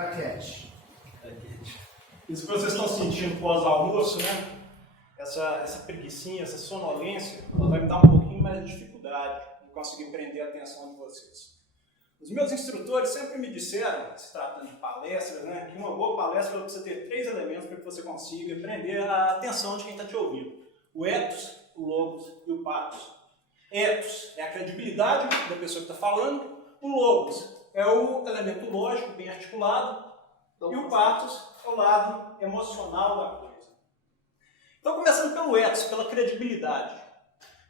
Traquete. Isso que vocês estão sentindo pós-almoço, né? Essa preguicinha, essa sonolência, ela vai me dar um pouquinho mais de dificuldade de conseguir prender a atenção de vocês. Os meus instrutores sempre me disseram, se tratando de palestras, né, que uma boa palestra ela precisa ter 3 elementos para que você consiga prender a atenção de quem está te ouvindo. O ethos, o logos e o pathos. Ethos é a credibilidade da pessoa que está falando, o logos é o elemento lógico, bem articulado, e o pathos é o lado emocional da coisa. Então, começando pelo ethos, pela credibilidade.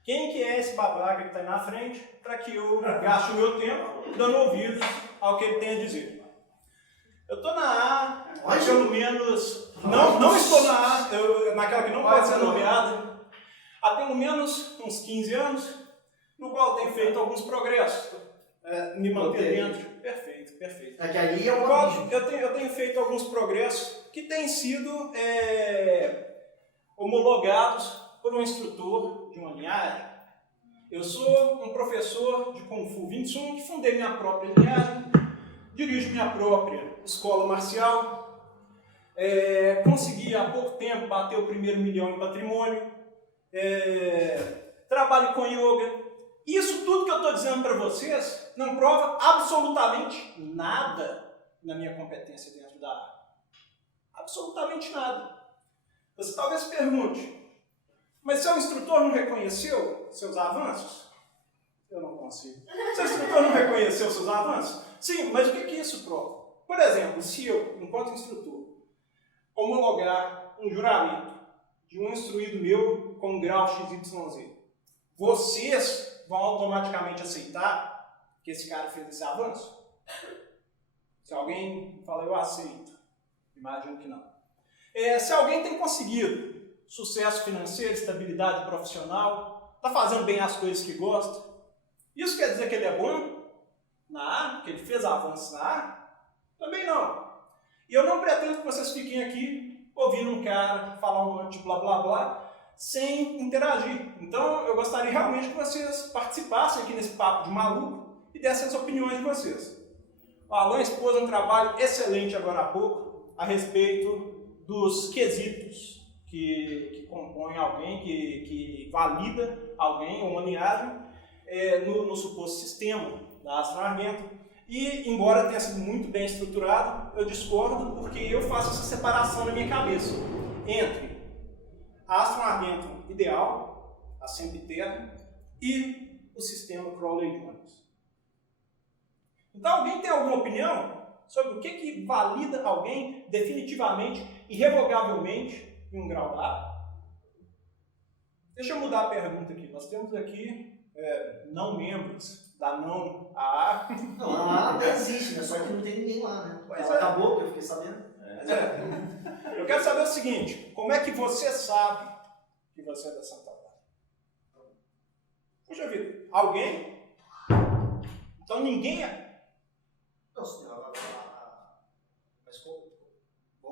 Quem que é esse babaca que está aí na frente para que eu gaste o meu tempo dando ouvidos ao que ele tem a dizer? Eu estou na A, há pelo menos... Não estou na A, naquela que não pode ser nomeada, há pelo menos uns 15 anos, no qual tenho feito alguns progressos. Me manter dentro. Perfeito. É que ali é um abismo. Eu tenho feito alguns progressos que têm sido homologados por um instrutor de uma linhagem. Eu sou um professor de Kung Fu Wing Chun que fundei minha própria linhagem, dirijo minha própria escola marcial, consegui há pouco tempo bater o primeiro milhão em patrimônio, trabalho com yoga. Isso tudo que eu estou dizendo para vocês não prova absolutamente nada na minha competência dentro da área. Absolutamente nada. Você talvez pergunte, mas seu instrutor não reconheceu seus avanços? Eu não consigo. Seu instrutor não reconheceu seus avanços? Sim, mas o que isso prova? Por exemplo, se eu, enquanto instrutor, homologar um juramento de um instruído meu com um grau XYZ, vocês vão automaticamente aceitar que esse cara fez esse avanço? Se alguém fala, eu aceito, imagino que não. Se alguém tem conseguido sucesso financeiro, estabilidade profissional, está fazendo bem as coisas que gosta, isso quer dizer que ele é bom na A, que ele fez avanços na A? Também não. E eu não pretendo que vocês fiquem aqui ouvindo um cara falar um monte de blá blá blá sem interagir. Então eu gostaria realmente que vocês participassem aqui nesse papo de maluco e dessem as opiniões de vocês. O Alan expôs um trabalho excelente agora há pouco a respeito dos quesitos que compõem alguém, que valida alguém ou uma linhagem no suposto sistema da Astro Argento. E, embora tenha sido muito bem estruturado, eu discordo porque eu faço essa separação na minha cabeça entre a Astro Argento ideal, a sempiterna, e o sistema Crowley-Jones. Então, alguém tem alguma opinião sobre o que valida alguém definitivamente, irrevogavelmente, em um grau da A? Deixa eu mudar a pergunta aqui. Nós temos aqui não membros da não AA. Não, a A existe, né? Só que não tem ninguém lá, né? Pois ela acabou, que eu fiquei sabendo. Eu quero saber o seguinte, como é que você sabe que você é da Santa Bárbara? Puxa vida, alguém? Então ninguém é? Não, senhor, mas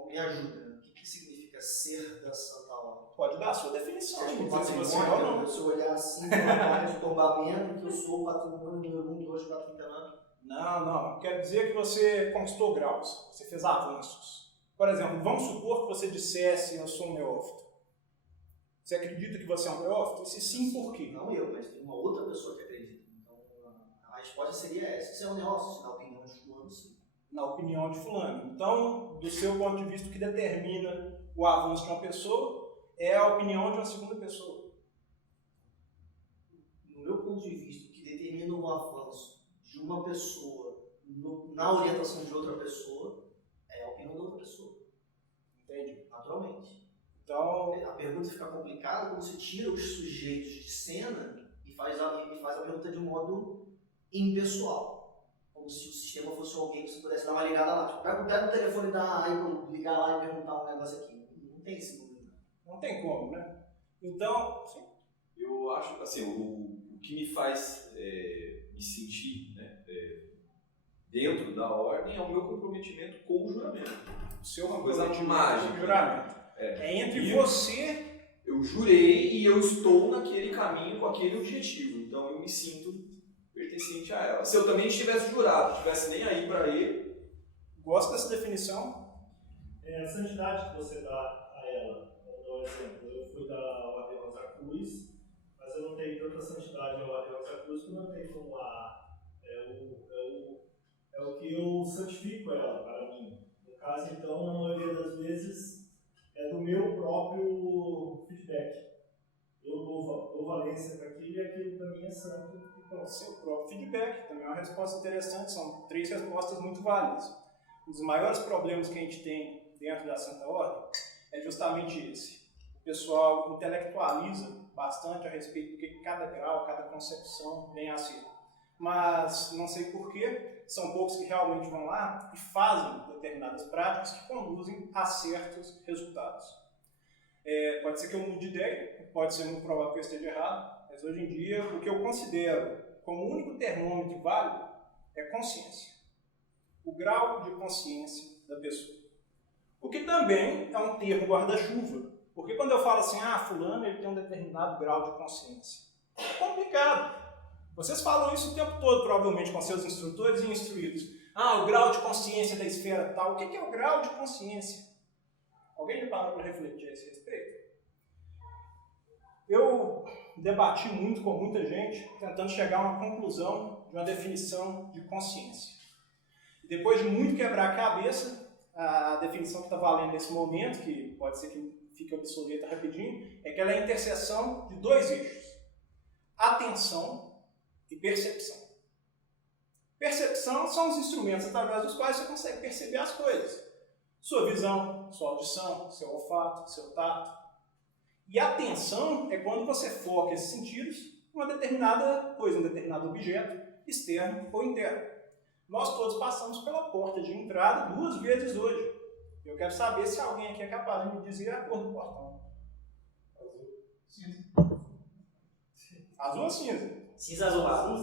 me ajuda, né? O que significa ser da Santa Ordem? Pode dar a sua definição. Se eu olhar assim, o tombamento, que eu sou o patrimônio número 1, 2, 4, 39. Não. Quer dizer que você conquistou graus, você fez avanços. Por exemplo, vamos supor que você dissesse, eu sou um neófito. Você acredita que você é um neófito? E se sim, por quê? Não eu, mas tem uma outra pessoa que acredita. Então, a resposta seria essa. Você é um neófito, na opinião de fulano, sim. Na opinião de fulano. Então, do seu ponto de vista, o que determina o avanço de uma pessoa é a opinião de uma segunda pessoa. No meu ponto de vista, o que determina o avanço de uma pessoa na orientação de outra pessoa é a opinião da outra pessoa. Entende? Naturalmente. Então, a pergunta fica complicada quando você tira os sujeitos de cena e faz a pergunta de um modo impessoal. Como se o sistema fosse alguém que você pudesse dar uma ligada lá. Tipo, pega o telefone da A e ligar lá e perguntar um negócio aqui. Não tem esse mundo. Não tem como, né? Então, sim. Eu acho, assim, o que me faz me sentir, né, dentro da ordem é o meu comprometimento com o juramento. O seu uma coisa comprometimento mágica. com o juramento. É entre você... Eu jurei e eu estou naquele caminho com aquele objetivo. Então eu me sinto pertencente a ela. Se eu também tivesse jurado, tivesse nem aí para ele... Gosto dessa essa definição. A santidade que você dá a ela, vamos dar um exemplo, eu fui da Ordem Rosa Cruz, mas eu não tenho tanta santidade à Ordem Rosa Cruz como eu tenho como é o que eu santifico ela para mim. No caso, então, na maioria das vezes, é do meu próprio feedback. Eu dou valência para aquilo e aquilo para mim é santo. Então, seu próprio feedback também é uma resposta interessante, são 3 respostas muito válidas. Um dos maiores problemas que a gente tem dentro da Santa Ordem é justamente esse. O pessoal intelectualiza bastante a respeito do que cada grau, cada concepção vem a ser. Mas não sei porquê, são poucos que realmente vão lá e fazem determinadas práticas que conduzem a certos resultados. Pode ser que eu mude de ideia, pode ser muito provável que eu esteja errado, mas hoje em dia o que eu considero como o único termômetro válido é consciência. O grau de consciência da pessoa. O que também é um termo guarda-chuva, porque quando eu falo assim, fulano ele tem um determinado grau de consciência, é complicado. Vocês falam isso o tempo todo, provavelmente, com seus instrutores e instruídos. O grau de consciência da esfera tal. O que é o grau de consciência? Alguém já parou para refletir a esse respeito? Eu debati muito com muita gente, tentando chegar a uma conclusão de uma definição de consciência. Depois de muito quebrar a cabeça, a definição que está valendo nesse momento, que pode ser que fique obsoleta rapidinho, é que ela é a interseção de 2 eixos. Atenção e percepção. Percepção são os instrumentos através dos quais você consegue perceber as coisas. Sua visão, sua audição, seu olfato, seu tato. E atenção é quando você foca esses sentidos em uma determinada coisa, um determinado objeto, externo ou interno. Nós todos passamos pela porta de entrada 2 vezes hoje. Eu quero saber se alguém aqui é capaz de me dizer a cor do portão. Azul. Cinza. Azul ou cinza? Cinza azulado.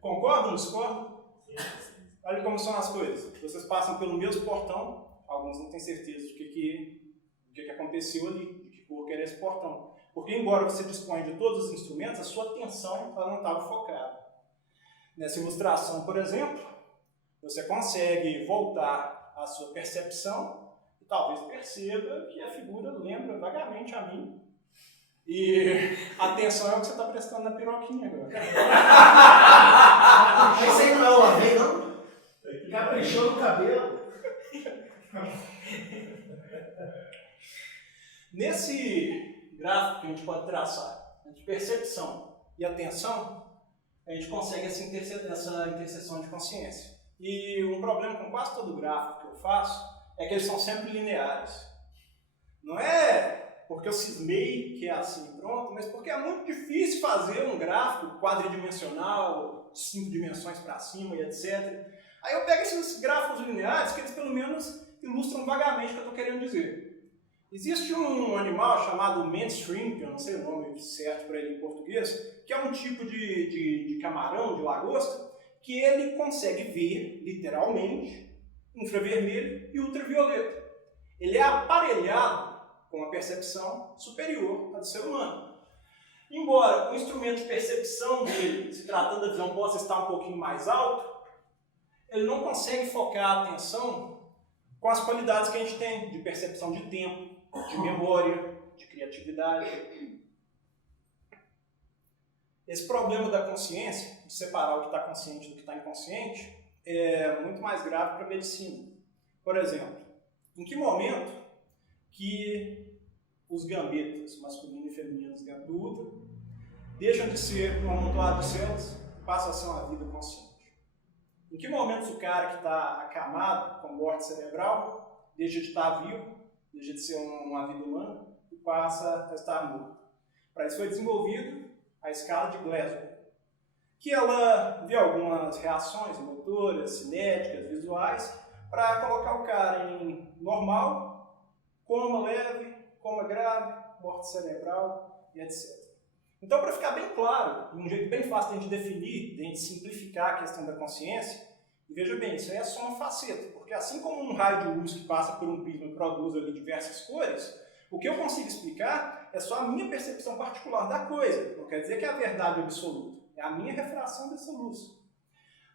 Concordam ou discordam? Olha como são as coisas. Vocês passam pelo mesmo portão, alguns não têm certeza de o que aconteceu ali, de que cor que era esse portão. Porque embora você disponha de todos os instrumentos, a sua atenção não estava focada. Nessa ilustração, por exemplo, você consegue voltar à sua percepção e talvez perceba que a figura lembra vagamente a mim. E atenção é o que você está prestando na piroquinha agora. Mas aí não é o lavei, não? Caprichou no cabelo. Nesse gráfico que a gente pode traçar entre percepção e atenção, a gente consegue essa interseção de consciência. E um problema com quase todo gráfico que eu faço é que eles são sempre lineares. Não é porque eu cismei que é assim pronto, mas porque é muito difícil fazer um gráfico quadridimensional, 5 dimensões para cima e etc. Aí eu pego esses gráficos lineares que eles pelo menos ilustram vagamente o que eu estou querendo dizer. Existe um animal chamado mainstream, que eu não sei o nome certo para ele em português, que é um tipo de camarão, de lagosta, que ele consegue ver, literalmente, infravermelho e ultravioleta. Ele é aparelhado com uma percepção superior à do ser humano. Embora o instrumento de percepção dele, se tratando da visão, possa estar um pouquinho mais alto, ele não consegue focar a atenção com as qualidades que a gente tem de percepção de tempo, de memória, de criatividade. Esse problema da consciência, de separar o que está consciente do que está inconsciente, é muito mais grave para a medicina. Por exemplo, em que momento que os gametas masculinos e femininos dentro do útero deixam de ser um amontoado de células e passam a ser uma vida consciente? Em que momento o cara que está acamado com morte cerebral deixa de estar vivo, deixa de ser uma vida humana e passa a estar morto? Para isso foi desenvolvido a escala de Glasgow, que ela vê algumas reações motoras, cinéticas, visuais, para colocar o cara em normal, coma leve, coma grave, morte cerebral e etc. Então, para ficar bem claro, de um jeito bem fácil de a gente definir, de a gente simplificar a questão da consciência, e veja bem, isso aí é só uma faceta, porque assim como um raio de luz que passa por um prisma e produz ali diversas cores, o que eu consigo explicar é só a minha percepção particular da coisa. Não quer dizer que é a verdade absoluta, é a minha refração dessa luz.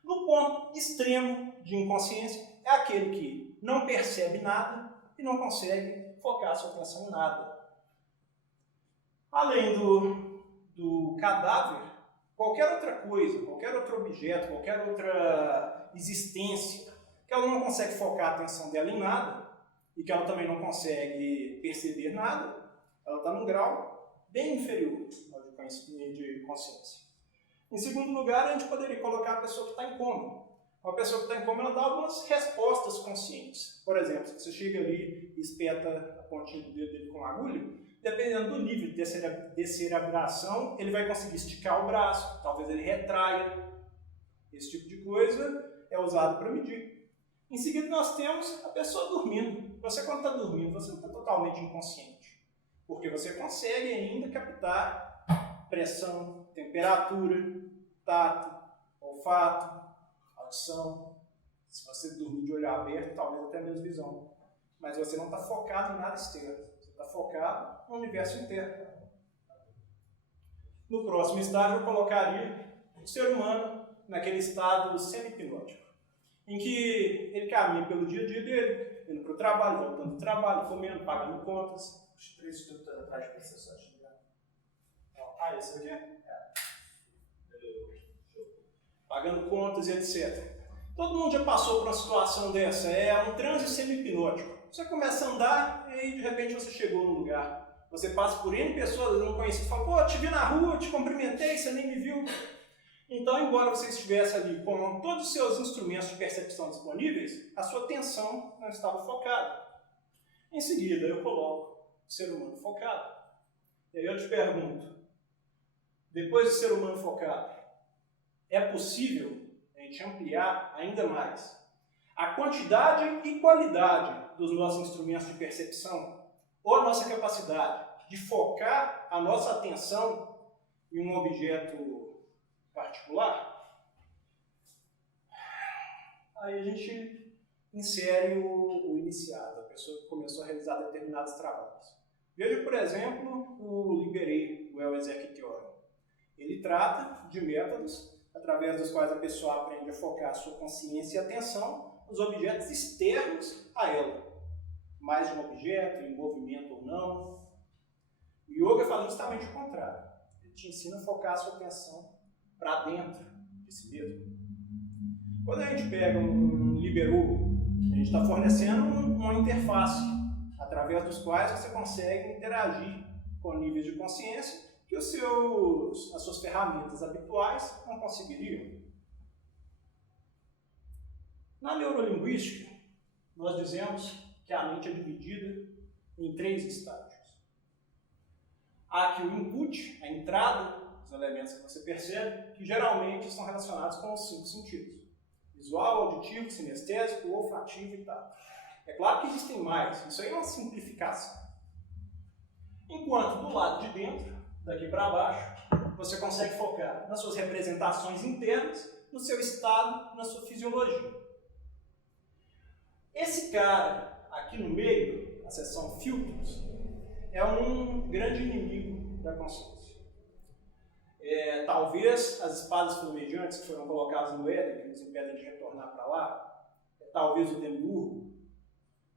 No ponto extremo de inconsciência é aquele que não percebe nada e não consegue focar sua atenção em nada. Além do cadáver, qualquer outra coisa, qualquer outro objeto, qualquer outra existência, que ela não consegue focar a atenção dela em nada e que ela também não consegue perceber nada, ela está num grau bem inferior ao de consciência. Em segundo lugar, a gente poderia colocar a pessoa que está em coma. Uma pessoa que está em coma, ela dá algumas respostas conscientes. Por exemplo, se você chega ali e espeta a pontinha do dedo dele com uma agulha, dependendo do nível de descerebração, ele vai conseguir esticar o braço, talvez ele retraia. Esse tipo de coisa é usado para medir. Em seguida, nós temos a pessoa dormindo. Você, quando está dormindo, você não está totalmente inconsciente, porque você consegue ainda captar pressão, temperatura, tato, olfato, audição. Se você dormir de olho aberto, talvez até mesmo visão. Mas você não está focado em nada externo. Você está focado no universo interno. No próximo estágio, eu colocaria o ser humano naquele estado semi-hipnótico, em que ele caminha pelo dia a dia dele, indo para o trabalho, voltando do trabalho, comendo, pagando contas. Os três estruturas atrás de percepção. Ah, esse aqui? Pagando contas e etc. Todo mundo já passou por uma situação dessa, é um transe semi-hipnótico. Você começa a andar e aí, de repente você chegou num lugar. Você passa por N pessoas, não conhece, fala, pô, te vi na rua, te cumprimentei, você nem me viu. Então, embora você estivesse ali com todos os seus instrumentos de percepção disponíveis, a sua atenção não estava focada. Em seguida, eu coloco o ser humano focado. E aí eu te pergunto, depois do ser humano focado, é possível a gente ampliar ainda mais a quantidade e qualidade dos nossos instrumentos de percepção ou a nossa capacidade de focar a nossa atenção em um objeto particular? Aí a gente insere o iniciado, a pessoa que começou a realizar determinados trabalhos. Veja, por exemplo, o Liberé, o Eliezer Theory. Ele trata de métodos através dos quais a pessoa aprende a focar sua consciência e atenção nos objetos externos a ela. Mais de um objeto, em movimento ou não. O yoga faz justamente o contrário. Ele te ensina a focar a sua atenção para dentro de si mesmo. Quando a gente pega um Liberou, a gente está fornecendo uma interface através dos quais você consegue interagir com níveis de consciência que as suas ferramentas habituais não conseguiriam. Na neurolinguística, nós dizemos que a mente é dividida em 3 estágios. Há aqui o input, a entrada, os elementos que você percebe, que geralmente estão relacionados com os 5 sentidos. Visual, auditivo, sinestésico, olfativo e tato. É claro que existem mais, isso aí é uma simplificação. Enquanto do lado de dentro, daqui para baixo, você consegue focar nas suas representações internas, no seu estado, na sua fisiologia. Esse cara aqui no meio, a seção filtros, é um grande inimigo da consciência. Talvez as espadas flamejantes que foram colocadas no Éden, que nos impedem de retornar para lá, talvez o Demiurgo,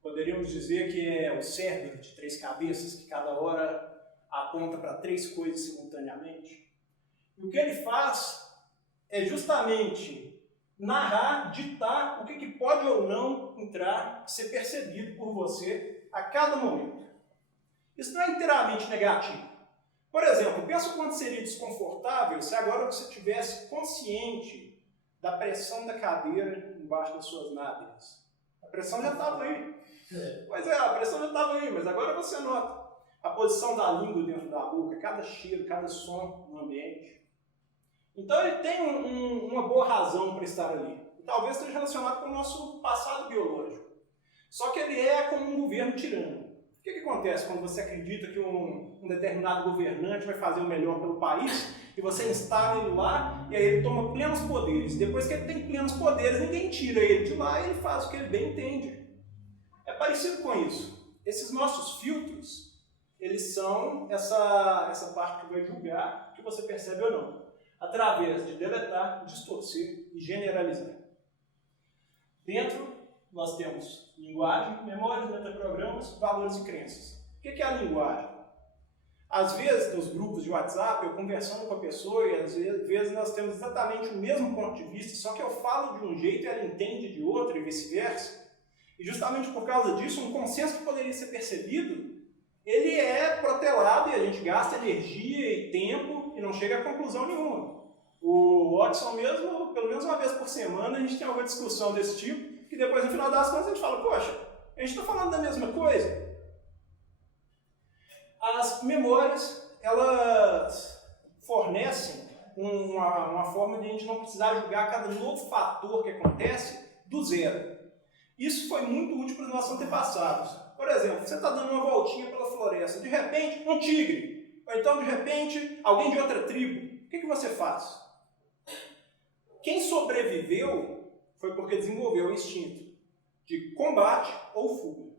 poderíamos dizer que é o Cérebro de 3 cabeças, que cada hora aponta para 3 coisas simultaneamente. E o que ele faz é justamente narrar, ditar o que pode ou não entrar e ser percebido por você a cada momento. Isso não é inteiramente negativo. Por exemplo, pensa o quanto seria desconfortável se agora você estivesse consciente da pressão da cadeira embaixo das suas nádegas. A pressão já estava aí. Pois é, a pressão já estava aí, mas agora você nota a posição da língua dentro da boca, cada cheiro, cada som no ambiente. Então ele tem uma boa razão para estar ali. E talvez esteja relacionado com o nosso passado biológico. Só que ele é como um governo tirano. O que acontece quando você acredita que um determinado governante vai fazer o melhor pelo país e você instala ele lá e aí ele toma plenos poderes? Depois que ele tem plenos poderes, ninguém tira ele de lá e ele faz o que ele bem entende. É parecido com isso. Esses nossos filtros, eles são essa parte que vai julgar o que você percebe ou não, através de deletar, distorcer e generalizar. Dentro, nós temos linguagem, memórias, metaprogramas, valores e crenças. O que é a linguagem? Às vezes, nos grupos de WhatsApp, eu conversando com a pessoa e às vezes nós temos exatamente o mesmo ponto de vista, só que eu falo de um jeito e ela entende de outro e vice-versa. E justamente por causa disso, um consenso que poderia ser percebido, ele é protelado e a gente gasta energia e tempo e não chega a conclusão nenhuma. O Watson mesmo, pelo menos uma vez por semana, a gente tem alguma discussão desse tipo, que depois no final das contas a gente fala, poxa, a gente está falando da mesma coisa. As memórias, elas fornecem uma forma de a gente não precisar julgar cada novo fator que acontece do zero. Isso foi muito útil para os nossos antepassados. Por exemplo, você está dando uma voltinha pela floresta, de repente, um tigre, ou então, de repente, alguém de outra tribo. O que você faz? Quem sobreviveu foi porque desenvolveu o instinto de combate ou fuga.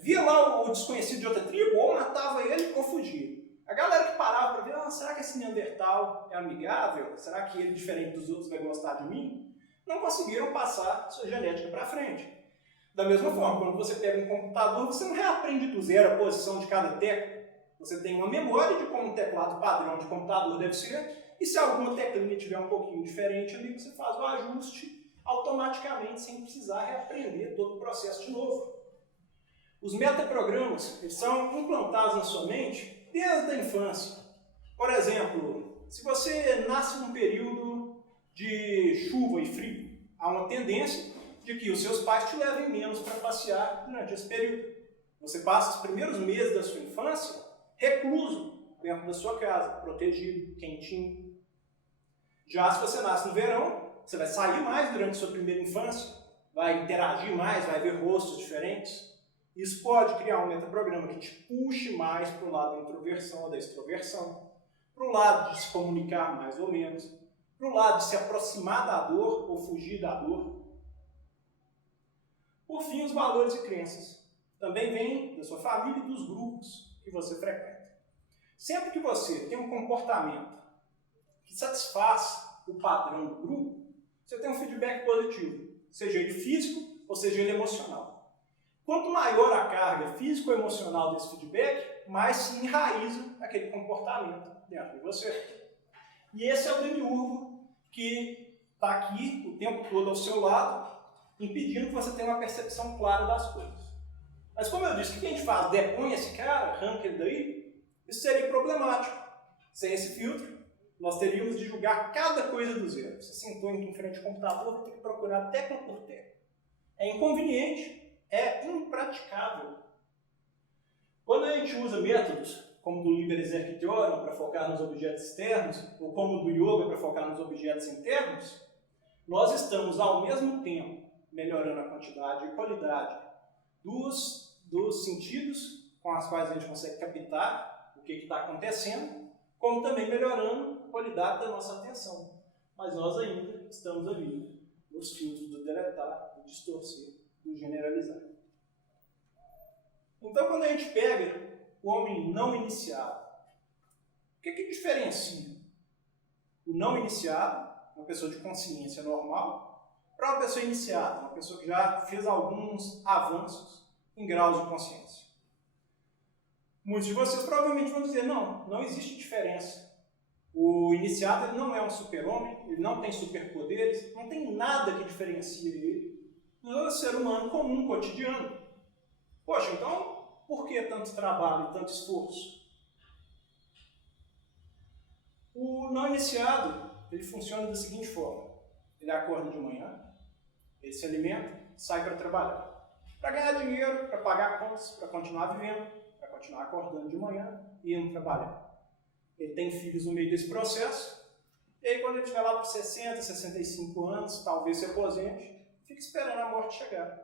Via lá o desconhecido de outra tribo, ou matava ele ou fugia. A galera que parava para ver, será que esse Neandertal é amigável? Será que ele, diferente dos outros, vai gostar de mim? Não conseguiram passar sua genética para frente. Da mesma forma, quando você pega um computador, você não reaprende do zero a posição de cada tecla. Você tem uma memória de como um teclado padrão de computador deve ser, e se alguma teclinha tiver um pouquinho diferente ali, você faz o ajuste automaticamente, sem precisar reaprender todo o processo de novo. Os metaprogramas, eles são implantados na sua mente desde a infância. Por exemplo, se você nasce num período de chuva e frio, há uma tendência de que os seus pais te levem menos para passear durante esse período. Você passa os primeiros meses da sua infância recluso dentro da sua casa, protegido, quentinho. Já se você nasce no verão, você vai sair mais durante a sua primeira infância, vai interagir mais, vai ver rostos diferentes. Isso pode criar um metaprograma que te puxe mais para o lado da introversão ou da extroversão, para o lado de se comunicar mais ou menos, para o lado de se aproximar da dor ou fugir da dor. Por fim, os valores e crenças. Também vêm da sua família e dos grupos que você frequenta. Sempre que você tem um comportamento que satisfaz o padrão do grupo, você tem um feedback positivo, seja ele físico ou seja ele emocional. Quanto maior a carga físico-emocional desse feedback, mais se enraiza aquele comportamento dentro de você. E esse é o demiurgo que está aqui o tempo todo ao seu lado, impedindo que você tenha uma percepção clara das coisas. Mas como eu disse, o que a gente faz? Depõe esse cara, arranca ele daí? Isso seria problemático. Sem esse filtro, nós teríamos de julgar cada coisa do zero. Você sentou em frente ao computador, vai ter que procurar tecla por tecla. É inconveniente, é impraticável. Quando a gente usa métodos como do Liber Exercitiorum para focar nos objetos externos, ou como do Yoga para focar nos objetos internos, nós estamos ao mesmo tempo melhorando a quantidade e qualidade dos sentidos com os quais a gente consegue captar o que está acontecendo, como também melhorando a qualidade da nossa atenção. Mas nós ainda estamos ali nos filtros do deletar, do distorcer, do generalizar. Então, quando a gente pega o homem não iniciado, o que diferencia o não iniciado, uma pessoa de consciência normal, para uma pessoa iniciada, uma pessoa que já fez alguns avanços em graus de consciência? Muitos de vocês provavelmente vão dizer, não existe diferença. O iniciado ele não é um super-homem, ele não tem superpoderes, não tem nada que diferencie ele do ser humano comum, cotidiano. Poxa, então, por que tanto trabalho e tanto esforço? O não iniciado, ele funciona da seguinte forma. Ele acorda de manhã, ele se alimenta, sai para trabalhar. Para ganhar dinheiro, para pagar contas, para continuar vivendo, para continuar acordando de manhã e indo trabalhar. Ele tem filhos no meio desse processo, e aí quando ele estiver lá por 60, 65 anos, talvez se aposente, fica esperando a morte chegar.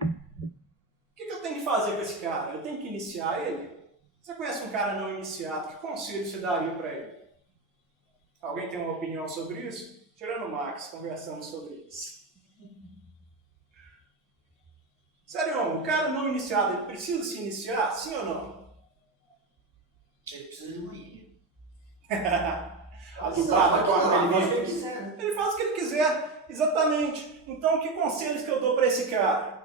O que eu tenho que fazer com esse cara? Eu tenho que iniciar ele? Você conhece um cara não iniciado, que conselho você daria para ele? Alguém tem uma opinião sobre isso? Tirando o Max, conversamos sobre isso. Sério, o cara não iniciado, ele precisa se iniciar, sim ou não? Ele precisa de uma ilha. A do bar com a ele quiser, né? Ele faz o que ele quiser. Exatamente. Então, que conselhos que eu dou para esse cara?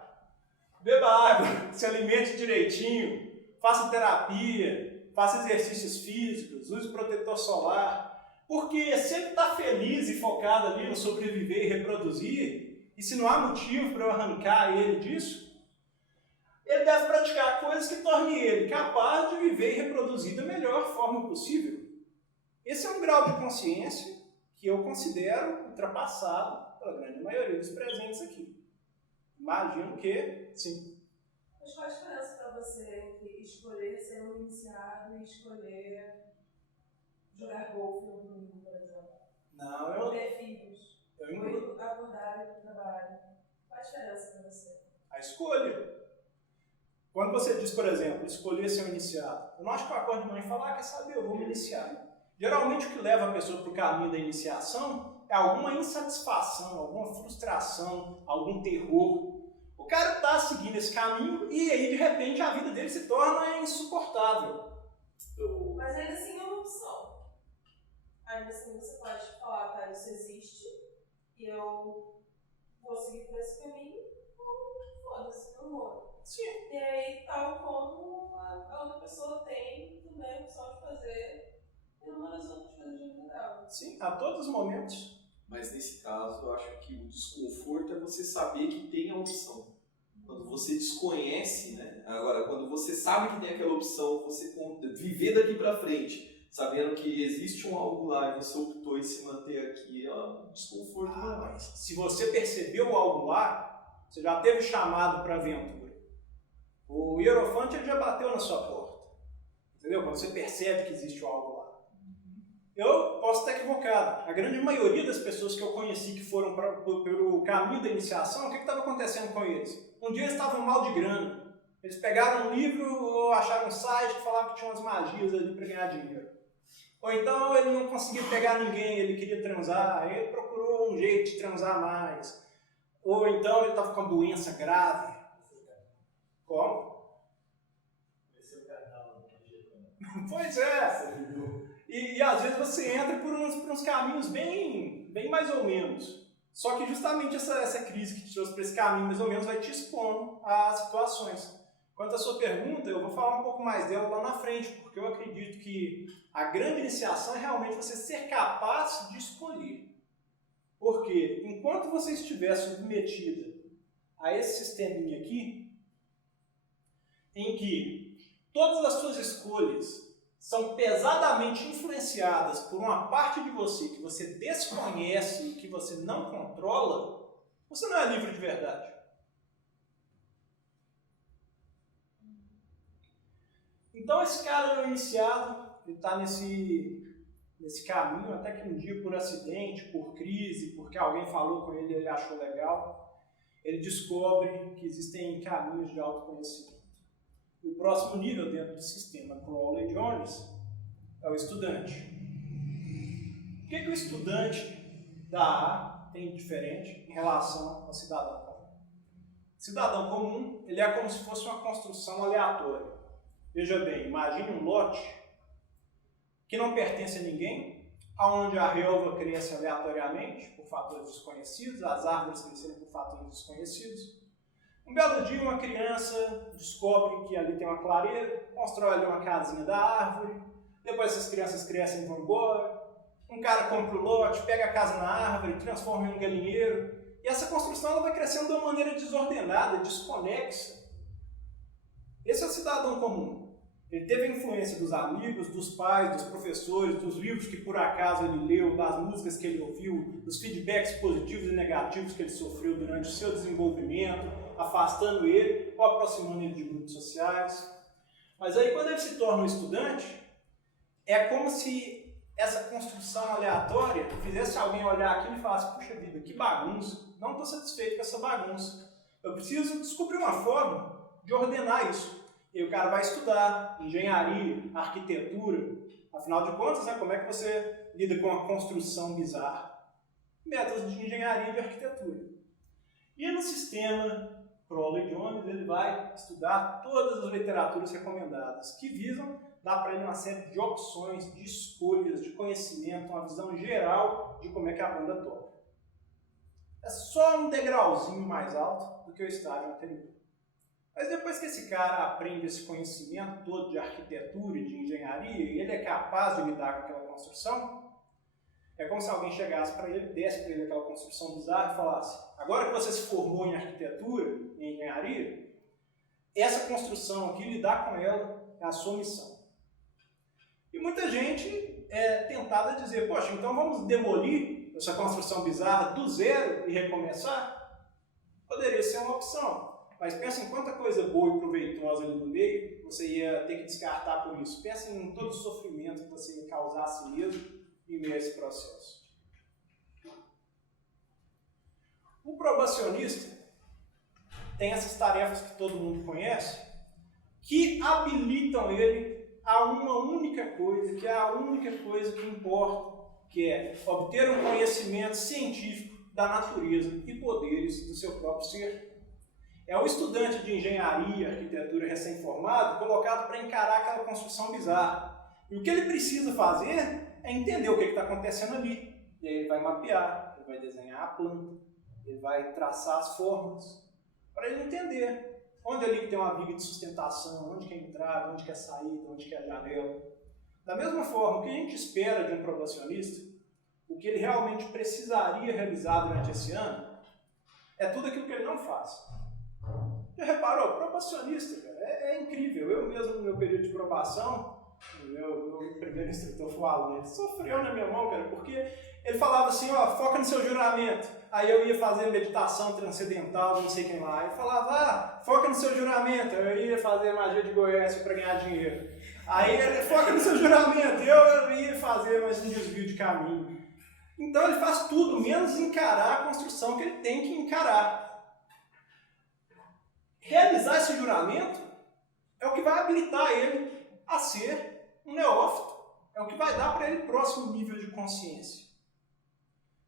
Beba água, se alimente direitinho, faça terapia, faça exercícios físicos, use protetor solar. Porque se ele está feliz e focado ali no sobreviver e reproduzir, e se não há motivo para eu arrancar ele disso, ele deve praticar coisas que tornem ele capaz de viver e reproduzir da melhor forma possível. Esse é um grau de consciência que eu considero ultrapassado pela grande maioria dos presentes aqui. Imagino que, sim. Mas qual a diferença para você entre escolher ser um iniciado e escolher jogar golfe no domingo, por exemplo? Não, eu... ter filhos. Ou acordar e ir para o trabalho. Qual a diferença para você? A escolha. Quando você diz, por exemplo, escolher ser um iniciado, eu não acho que eu acordo de manhã e falar, quer saber, eu vou me iniciar. Geralmente o que leva a pessoa para o caminho da iniciação é alguma insatisfação, alguma frustração, algum terror. O cara está seguindo esse caminho e aí de repente a vida dele se torna insuportável. Mas ainda assim é uma opção. Ainda assim você pode falar, tá, isso existe e eu vou seguir por esse caminho, ou foda-se, não vou. Sim. E aí, tal como a outra pessoa tem também a opção de fazer uma das outras coisas de vida dela. Sim, a todos os momentos. Mas nesse caso, eu acho que o desconforto é você saber que tem a opção. Quando você desconhece, né? Agora, quando você sabe que tem aquela opção, você viver daqui pra frente, sabendo que existe um algo lá e você optou em se manter aqui, é um desconforto. Mas se você percebeu algo lá, você já teve chamado para aventura. O Hierofante ele já bateu na sua porta. Entendeu? Quando você percebe que existe algo lá. Eu posso estar equivocado. A grande maioria das pessoas que eu conheci que foram pelo caminho da iniciação, o que estava acontecendo com eles? Um dia eles estavam mal de grana. Eles pegaram um livro ou acharam um site que falava que tinha umas magias ali para ganhar dinheiro. Ou então ele não conseguia pegar ninguém, ele queria transar, aí ele procurou um jeito de transar mais. Ou então ele estava com uma doença grave. Como? Pois é. E às vezes você entra por uns caminhos bem mais ou menos. Só que justamente essa crise que te trouxe para esse caminho mais ou menos vai te expondo a situações. Quanto à sua pergunta, eu vou falar um pouco mais dela lá na frente, porque eu acredito que a grande iniciação é realmente você ser capaz de escolher. Porque enquanto você estiver submetida a esse sisteminha aqui, em que todas as suas escolhas são pesadamente influenciadas por uma parte de você que você desconhece e que você não controla, você não é livre de verdade. Então esse cara é iniciado, ele está nesse caminho, até que um dia por acidente, por crise, porque alguém falou com ele e ele achou legal, ele descobre que existem caminhos de autoconhecimento. E o próximo nível dentro do sistema Crowley-Jones é o estudante. O que o estudante da A tem de diferente em relação ao cidadão comum? O cidadão comum ele é como se fosse uma construção aleatória. Veja bem, imagine um lote que não pertence a ninguém, onde a relva cresce aleatoriamente por fatores desconhecidos, as árvores cresceram por fatores desconhecidos. Um belo dia, uma criança descobre que ali tem uma clareira, constrói ali uma casinha da árvore, depois essas crianças crescem e vão embora. Um cara compra o lote, pega a casa na árvore, transforma em um galinheiro, e essa construção ela vai crescendo de uma maneira desordenada, desconexa. Esse é o cidadão comum. Ele teve a influência dos amigos, dos pais, dos professores, dos livros que por acaso ele leu, das músicas que ele ouviu, dos feedbacks positivos e negativos que ele sofreu durante o seu desenvolvimento, afastando ele ou aproximando ele de grupos sociais. Mas aí quando ele se torna um estudante, é como se essa construção aleatória fizesse alguém olhar aquilo e falasse, puxa vida, que bagunça, não estou satisfeito com essa bagunça. Eu preciso descobrir uma forma de ordenar isso. E o cara vai estudar engenharia, arquitetura, afinal de contas, né, como é que você lida com uma construção bizarra? Métodos de engenharia e de arquitetura. E no sistema Crowley-Jones, ele vai estudar todas as literaturas recomendadas, que visam dar para ele uma série de opções, de escolhas, de conhecimento, uma visão geral de como é que a banda toca. é só um degrauzinho mais alto do que o estágio anterior. Mas depois que esse cara aprende esse conhecimento todo de arquitetura e de engenharia, e ele é capaz de lidar com aquela construção, é como se alguém chegasse para ele, desse para ele aquela construção bizarra e falasse: agora que você se formou em arquitetura, em engenharia, essa construção aqui, lidar com ela, é a sua missão. E muita gente é tentada a dizer: poxa, então vamos demolir essa construção bizarra do zero e recomeçar? Poderia ser uma opção. Mas pensa em quanta coisa boa e proveitosa ali no meio você ia ter que descartar por isso. Pensa em todo o sofrimento que você ia causar a si mesmo em meio a esse processo. O probacionista tem essas tarefas que todo mundo conhece, que habilitam ele a uma única coisa, que é a única coisa que importa, que é obter um conhecimento científico da natureza e poderes do seu próprio ser. É o estudante de engenharia, arquitetura recém-formado, colocado para encarar aquela construção bizarra. E o que ele precisa fazer é entender o que está acontecendo ali. E aí ele vai mapear, ele vai desenhar a planta, ele vai traçar as formas, para ele entender onde ali que tem uma viga de sustentação, onde que é a entrada, onde que é a saída, onde que é a janela. Da mesma forma, o que a gente espera de um probacionista, o que ele realmente precisaria realizar durante esse ano, é tudo aquilo que ele não faz. Já reparou? Probacionista, cara, é incrível. Eu mesmo, no meu período de probação, meu primeiro instrutor falou, ele sofreu na minha mão, cara, porque ele falava assim: ó, foca no seu juramento. Aí eu ia fazer meditação transcendental, não sei quem lá. Ele falava: foca no seu juramento. Eu ia fazer magia de Goiás para ganhar dinheiro. Aí ele: foca no seu juramento. Eu ia fazer mais um desvio de caminho. Então ele faz tudo, menos encarar a construção que ele tem que encarar. Realizar esse juramento é o que vai habilitar ele a ser um neófito. É o que vai dar para ele próximo nível de consciência.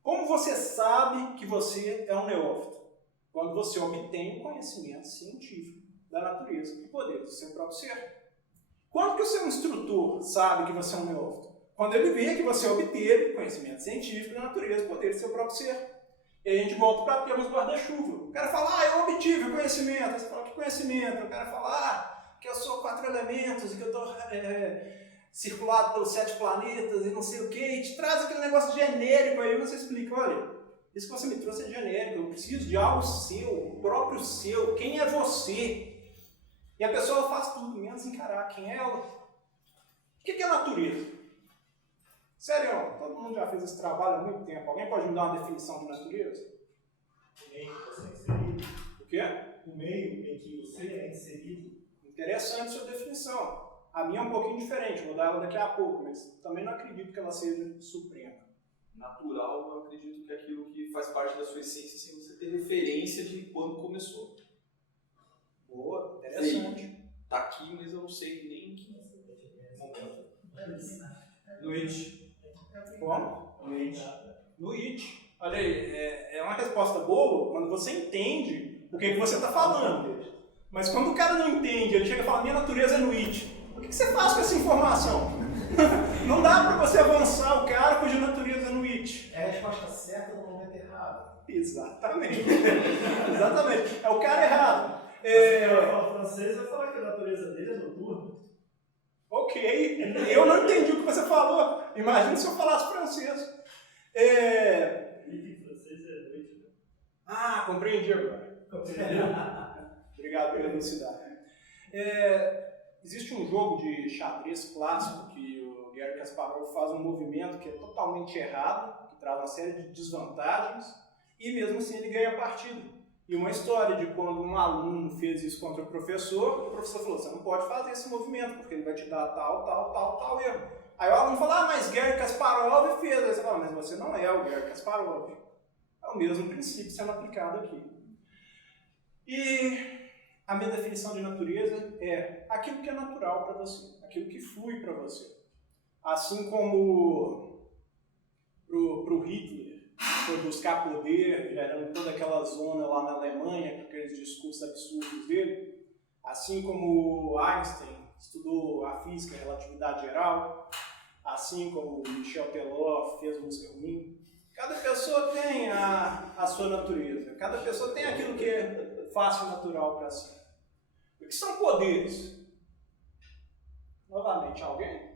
Como você sabe que você é um neófito? Quando você obtém o conhecimento científico da natureza e poder do seu próprio ser. Quando que o seu instrutor sabe que você é um neófito? Quando ele vê que você obteve conhecimento científico da natureza e poder do seu próprio ser. E aí a gente volta para termos guarda-chuva. O cara fala: eu obtive o conhecimento. Aí você fala: que conhecimento? O cara fala: que eu sou 4 elementos, e que eu estou circulado pelos 7 planetas e não sei o que, e te traz aquele negócio genérico aí, você explica: olha, isso que você me trouxe é genérico, eu preciso de algo seu, o próprio seu, quem é você? E a pessoa faz tudo, menos encarar quem é ela. O que é natureza? Sério, todo mundo já fez esse trabalho há muito tempo. Alguém pode me dar uma definição de natureza? O meio que você é inserido. O quê? O meio em que você é inserido. Interessante sua definição. A minha é um pouquinho diferente, vou dar ela daqui a pouco, mas também não acredito que ela seja suprema. Natural, eu acredito que é aquilo que faz parte da sua essência sem você ter referência de quando começou. Boa, interessante. Tá aqui, mas eu não sei nem em que momento. No It. Como? No It. No It. Olha aí, é uma resposta boa quando você entende o que você está falando. Mas quando o cara não entende, ele chega e fala: minha natureza é no It. O que você faz com essa informação? Não dá para você avançar o cara cuja natureza é no It. É a resposta certa no momento errado. Exatamente. Exatamente. É o cara errado. Se o cara fala francês, vai falar que a natureza dele é noturna. Ok, eu não entendi o que você falou. Imagina se eu falasse francês. Livre em francês é noite. Ah, compreendi agora. Compreendeu? Obrigado pela elucidar. Existe um jogo de xadrez clássico que o Garry Kasparov faz um movimento que é totalmente errado, que traz uma série de desvantagens, e mesmo assim ele ganha a partida. E uma história de quando um aluno fez isso contra o professor falou: você não pode fazer esse movimento, porque ele vai te dar tal erro. Aí o aluno fala: mas Garry Kasparov fez. Aí você fala: mas você não é o Garry Kasparov. É o mesmo princípio sendo aplicado aqui. E a minha definição de natureza é aquilo que é natural para você, aquilo que flui para você. Assim como pro Hitler foi buscar poder, gerando toda aquela zona lá na Alemanha, com aqueles discursos absurdos dele, assim como Einstein estudou a física, a relatividade geral, assim como Michel Teló fez música ruim, Cada pessoa tem a sua natureza, cada pessoa tem aquilo que é fácil e natural para si. O que são poderes? Novamente, alguém?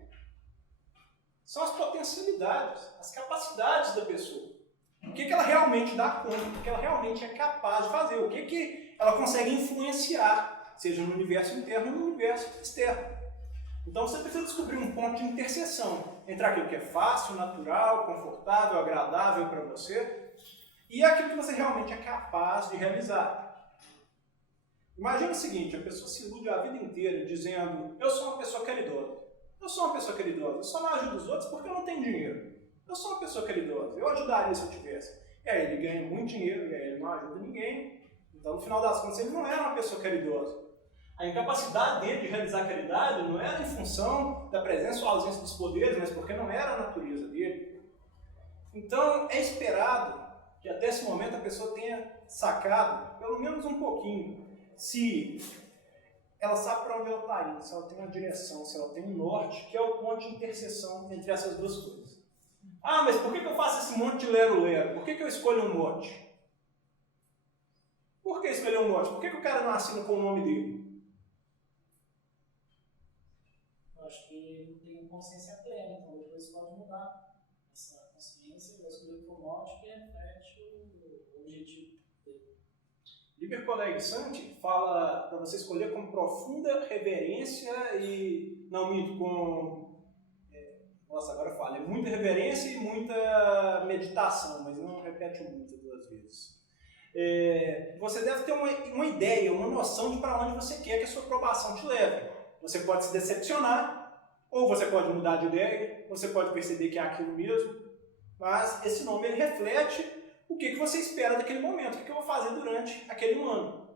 São as potencialidades, as capacidades da pessoa. O que ela realmente dá conta, o que ela realmente é capaz de fazer, o que ela consegue influenciar, seja no universo interno ou no universo externo. Então você precisa descobrir um ponto de interseção entre aquilo que é fácil, natural, confortável, agradável para você e aquilo que você realmente é capaz de realizar. Imagina o seguinte, a pessoa se ilude a vida inteira dizendo: eu sou uma pessoa caridosa, eu sou uma pessoa caridosa, eu só não ajudo os outros porque eu não tenho dinheiro, eu sou uma pessoa caridosa, eu ajudaria se eu tivesse. E aí ele ganha muito dinheiro, e aí ele não ajuda ninguém, então no final das contas ele não era uma pessoa caridosa. A incapacidade dele de realizar caridade não era em função da presença ou ausência dos poderes, mas porque não era a natureza dele. Então é esperado que até esse momento a pessoa tenha sacado, pelo menos um pouquinho, se ela sabe para onde ela está indo, se ela tem uma direção, se ela tem um norte, que é o ponto de interseção entre essas duas coisas. Ah, mas por que eu faço esse monte de lero-lero? Por que eu escolho um mote? Por que escolher um mote? Por que o cara não assina com o nome dele? Eu acho que ele tem consciência plena, então depois pode mudar essa consciência e vai escolher o mote que reflete o objetivo dele. Liber Colegi fala para você escolher com profunda reverência e, não minto, com... Nossa, agora eu falo, é muita reverência e muita meditação, mas não repete muito duas vezes. Você deve ter uma ideia, uma noção de para onde você quer que a sua aprovação te leve. Você pode se decepcionar, ou você pode mudar de ideia, você pode perceber que é aquilo mesmo, mas esse nome ele reflete o que você espera daquele momento, o que eu vou fazer durante aquele ano.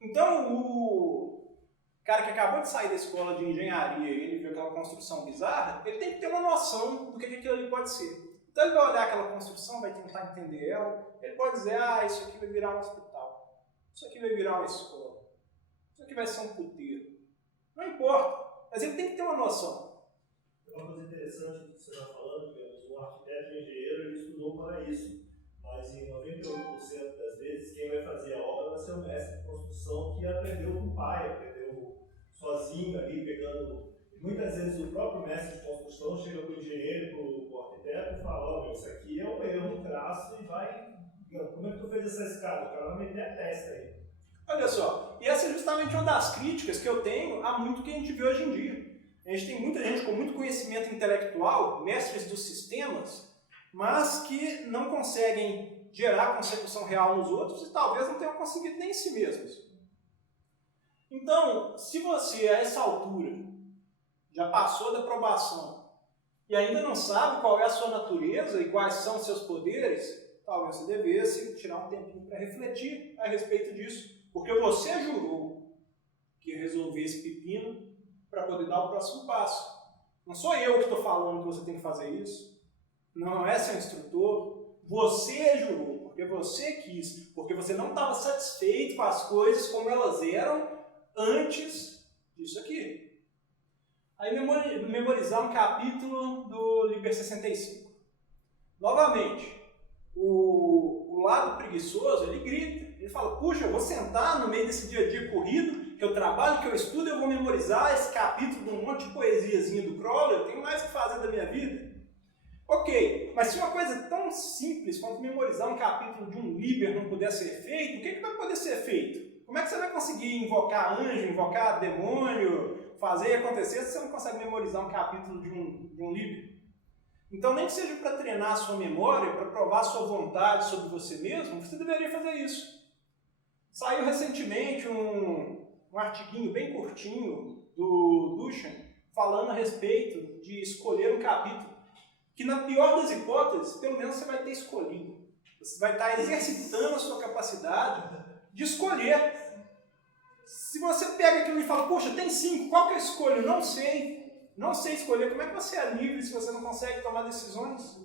Então, o cara que acabou de sair da escola de engenharia e ele viu aquela construção bizarra, ele tem que ter uma noção do que aquilo ali pode ser. Então ele vai olhar aquela construção, vai tentar entender ela, ele pode dizer: ah, isso aqui vai virar um hospital, isso aqui vai virar uma escola, isso aqui vai ser um puteiro. Não importa, mas ele tem que ter uma noção. Uma coisa interessante do que você está falando, digamos, o arquiteto e o engenheiro ele estudou para isso, mas em 98% das vezes quem vai fazer a obra vai ser o mestre de construção que aprendeu com o pai, aprendeu sozinho ali, pegando... Muitas vezes o próprio mestre de construção chega para o engenheiro, para o arquiteto e fala: ó, isso aqui é um erro no traço e vai... Como é que tu fez essa escada? O cara vai meter a testa aí. Olha só, e essa é justamente uma das críticas que eu tenho a muito que a gente vê hoje em dia. A gente tem muita gente com muito conhecimento intelectual, mestres dos sistemas, mas que não conseguem gerar consecução real nos outros e talvez não tenham conseguido nem em si mesmos. Então, se você a essa altura já passou da aprovação e ainda não sabe qual é a sua natureza e quais são os seus poderes, talvez você devesse tirar um tempinho para refletir a respeito disso. Porque você jurou que ia resolver esse pepino para poder dar o próximo passo. Não sou eu que estou falando que você tem que fazer isso. Não é seu instrutor. Você jurou, porque você quis, porque você não estava satisfeito com as coisas como elas eram antes disso aqui. Aí memorizar um capítulo do Liber 65. Novamente, o lado preguiçoso, ele grita. Ele fala: puxa, eu vou sentar no meio desse dia a dia corrido, que eu trabalho, que eu estudo, eu vou memorizar esse capítulo de um monte de poesiazinha do Crowley, eu tenho mais o que fazer da minha vida. Ok, mas se uma coisa tão simples quanto memorizar um capítulo de um Liber não puder ser feito, o que vai poder ser feito? Como é que você vai conseguir invocar anjo, invocar demônio, fazer acontecer se você não consegue memorizar um capítulo de um Liber? Então, nem que seja para treinar a sua memória, para provar a sua vontade sobre você mesmo, você deveria fazer isso. Saiu recentemente um artiguinho bem curtinho do Duchamp falando a respeito de escolher um capítulo que, na pior das hipóteses, pelo menos você vai ter escolhido. Você vai estar exercitando a sua capacidade de escolher. Se você pega aquilo e fala: poxa, tem 5, qual que eu escolho? Não sei. Não sei escolher. Como é que você é livre se você não consegue tomar decisões?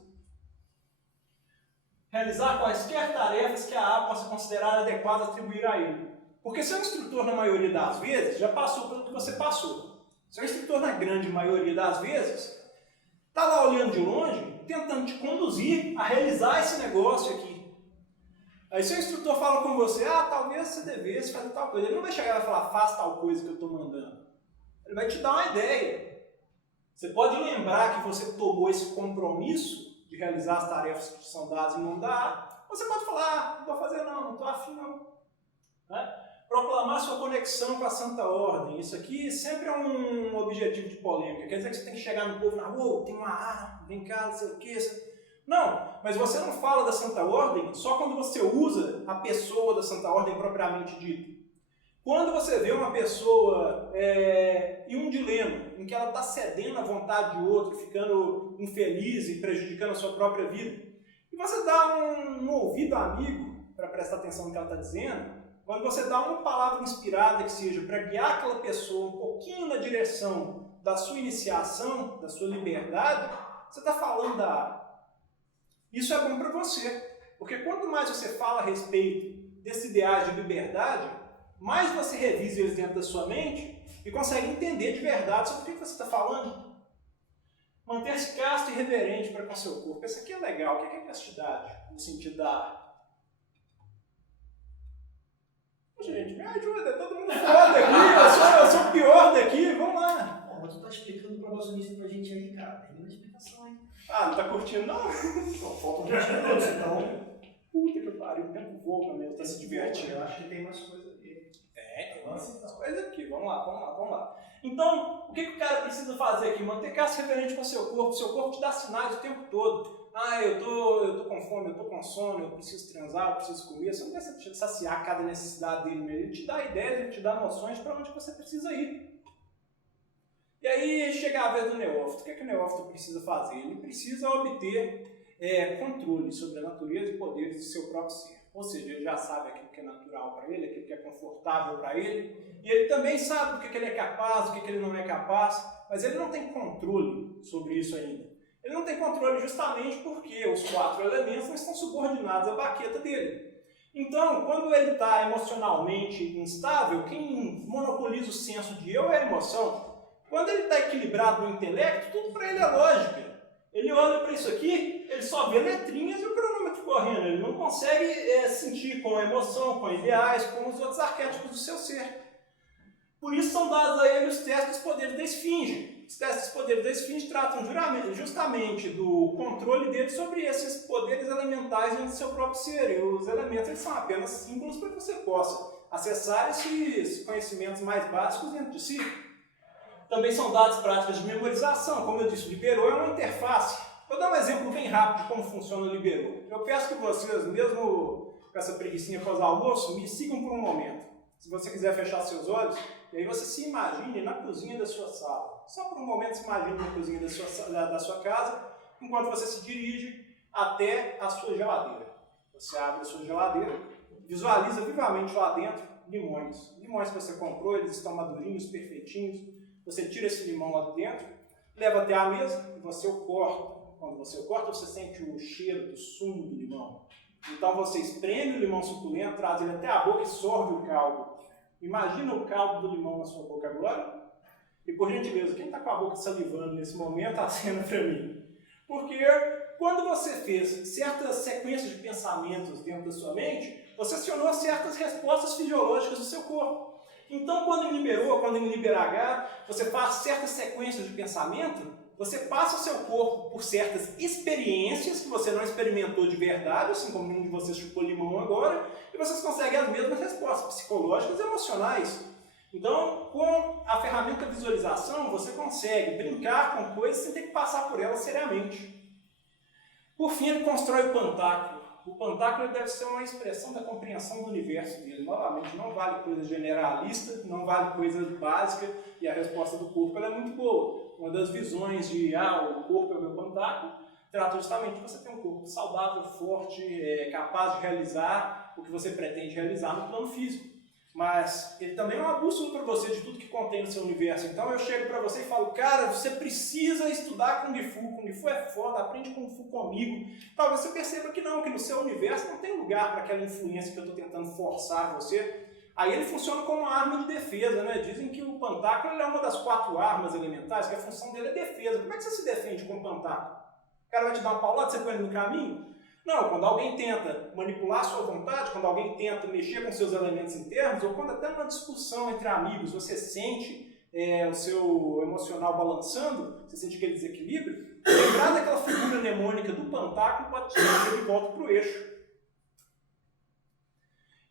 Realizar quaisquer tarefas que a A possa considerar adequada atribuir a ele. Porque seu instrutor, na maioria das vezes, já passou pelo que você passou. Seu instrutor, na grande maioria das vezes, está lá olhando de longe tentando te conduzir a realizar esse negócio aqui. Aí seu instrutor fala com você, talvez você devesse fazer tal coisa. Ele não vai chegar e vai falar, faz tal coisa que eu estou mandando. Ele vai te dar uma ideia. Você pode lembrar que você tomou esse compromisso de realizar as tarefas que são dadas em nome da A, ou você pode falar, não vou fazer não estou afim não. Né? Proclamar sua conexão com a Santa Ordem. Isso aqui sempre é um objetivo de polêmica. Quer dizer que você tem que chegar no povo na rua, tem uma arma, vem cá, não sei o quê. Não, mas você não fala da Santa Ordem só quando você usa a pessoa da Santa Ordem propriamente dita. Quando você vê uma pessoa em um dilema, em que ela está cedendo à vontade de outro, ficando infeliz e prejudicando a sua própria vida, e você dá um ouvido amigo para prestar atenção no que ela está dizendo, quando você dá uma palavra inspirada que seja para guiar aquela pessoa um pouquinho na direção da sua iniciação, da sua liberdade, você está falando da área. Isso é bom para você, porque quanto mais você fala a respeito desses ideais de liberdade, mais você revisa eles dentro da sua mente e consegue entender de verdade sobre o que você está falando. Manter-se casto e reverente para com seu corpo. Isso aqui é legal. O que é castidade? No sentido da... Gente, me ajuda, todo mundo foda aqui, eu sou o pior daqui, vamos lá. Mas tu tá explicando o probacionista pra gente aí, cara. Termina a explicação aí. Não tá curtindo não? Faltam 20 minutos, então... Puta que pariu, o tempo voa mesmo, tá se divertindo. Eu acho que tem mais coisa aqui. Tem mais coisa aqui, vamos lá. Então, o que o cara precisa fazer aqui? Manter casto reverente com o seu corpo te dá sinais o tempo todo. Eu tô com fome, eu tô com sono, eu preciso transar, eu preciso comer. Você não precisa saciar cada necessidade dele mesmo. Ele te dá ideias, ele te dá noções para onde você precisa ir. E aí chega a vez do neófito. O que o neófito precisa fazer? Ele precisa obter controle sobre a natureza e poderes do seu próprio ser. Ou seja, ele já sabe aquilo que é natural para ele, aquilo que é confortável para ele. E ele também sabe do que ele é capaz, do que ele não é capaz. Mas ele não tem controle sobre isso ainda. Ele não tem controle justamente porque os 4 elementos não estão subordinados à baqueta dele. Então, quando ele está emocionalmente instável, quem monopoliza o senso de eu é a emoção. Quando ele está equilibrado no intelecto, tudo para ele é lógica. Ele olha para isso aqui, ele só vê letrinhas e o cronômetro correndo. Ele não consegue sentir com a emoção, com ideais, com os outros arquétipos do seu ser. Por isso são dados a ele os testes dos poderes da esfinge. Os testes dos poderes da esfinge tratam justamente do controle dele sobre esses poderes elementais dentro do seu próprio ser. E os elementos eles são apenas símbolos para que você possa acessar esses conhecimentos mais básicos dentro de si. Também são dados práticas de memorização. Como eu disse, o Liberô é uma interface. Vou dar um exemplo bem rápido de como funciona o Liberô. Eu peço que vocês, mesmo com essa preguicinha pós-almoço, me sigam por um momento. Se você quiser fechar seus olhos, e aí você se imagine na cozinha da sua sala. Só por um momento se imagine na cozinha da sua casa, enquanto você se dirige até a sua geladeira. Você abre a sua geladeira, visualiza vivamente lá dentro limões. Limões que você comprou, eles estão madurinhos, perfeitinhos. Você tira esse limão lá de dentro, leva até a mesa e você o corta. Quando você o corta, você sente o cheiro do sumo do limão. Então você espreme o limão suculento, traz ele até a boca e sorve o caldo. Imagina o caldo do limão na sua boca agora. E por gentileza, quem está com a boca salivando nesse momento, acena para mim. Porque quando você fez certas sequências de pensamentos dentro da sua mente, você acionou certas respostas fisiológicas do seu corpo. Então, quando em Liberô, quando em LiberaH, você faz certas sequências de pensamento, você passa o seu corpo por certas experiências que você não experimentou de verdade, assim como nenhum de vocês chupou limão agora, e vocês conseguem as mesmas respostas psicológicas e emocionais. Então, com a ferramenta visualização, você consegue brincar com coisas sem ter que passar por elas seriamente. Por fim, ele constrói o pantáculo. O pantáculo deve ser uma expressão da compreensão do universo dele. Novamente, não vale coisa generalista, não vale coisa básica, e a resposta do corpo ela é muito boa. Uma das visões de o corpo é o meu pantáculo trata justamente de você ter um corpo saudável, forte, capaz de realizar o que você pretende realizar no plano físico. Mas ele também é uma bússola para você de tudo que contém no seu universo. Então eu chego para você e falo, cara, você precisa estudar Kung Fu. Kung Fu é foda, aprende Kung Fu comigo. Talvez você perceba que não, que no seu universo não tem lugar para aquela influência que eu estou tentando forçar você. Aí ele funciona como uma arma de defesa, né? Dizem que o pantáculo é uma das 4 armas elementares, que a função dele é defesa. Como é que você se defende com o pantáculo? O cara vai te dar uma paulada, você põe ele no caminho? Não, quando alguém tenta manipular a sua vontade, quando alguém tenta mexer com seus elementos internos, ou quando até numa discussão entre amigos você sente o seu emocional balançando, você sente aquele desequilíbrio, lembrar daquela figura mnemônica do pantáculo pode te trazer de volta para o eixo.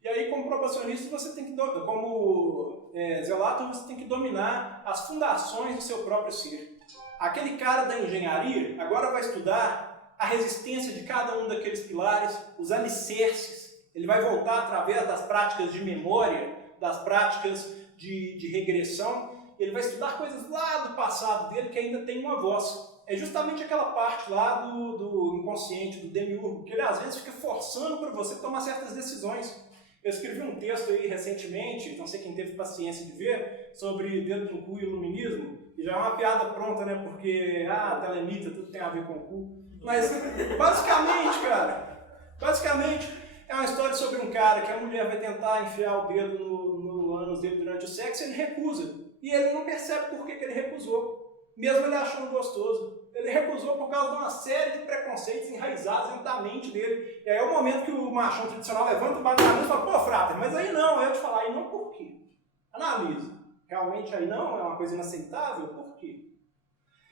E aí, como probacionista, você tem que, como zelator, você tem que dominar as fundações do seu próprio ser. Aquele cara da engenharia agora vai estudar a resistência de cada um daqueles pilares, os alicerces. Ele vai voltar através das práticas de memória, das práticas de regressão. Ele vai estudar coisas lá do passado dele que ainda tem uma voz. É justamente aquela parte lá do inconsciente, do demiurgo, que ele às vezes fica forçando para você tomar certas decisões. Eu escrevi um texto aí recentemente, não sei quem teve paciência de ver, sobre dedo no cu e iluminismo, e já é uma piada pronta, né, porque, telemita, tudo tem a ver com o cu. Mas, basicamente, é uma história sobre um cara que a mulher vai tentar enfiar o dedo no ânus dele durante o sexo e ele recusa. E ele não percebe por que ele recusou, mesmo ele achando gostoso. Ele recusou por causa de uma série de preconceitos enraizados dentro da mente dele. E aí é o momento que o machão tradicional levanta, bate na mesa e fala, pô, frater, mas aí não. Aí eu te falar, aí não por quê? Analise. Realmente aí não? É uma coisa inaceitável? Por quê?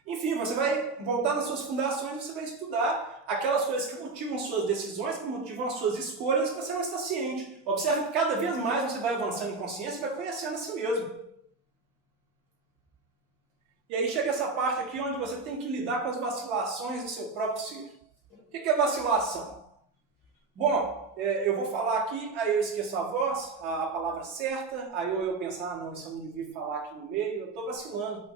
Enfim, você vai voltar nas suas fundações, você vai estudar aquelas coisas que motivam suas decisões, que motivam as suas escolhas, que você não está ciente. Observe que cada vez mais você vai avançando em consciência e vai conhecendo a si mesmo. E aí chega essa parte aqui onde você tem que lidar com as vacilações do seu próprio ser. O que é vacilação? Bom, eu vou falar aqui, aí eu esqueço a voz, a palavra certa, aí eu pensar, não, isso eu não devia falar aqui no meio, eu estou vacilando.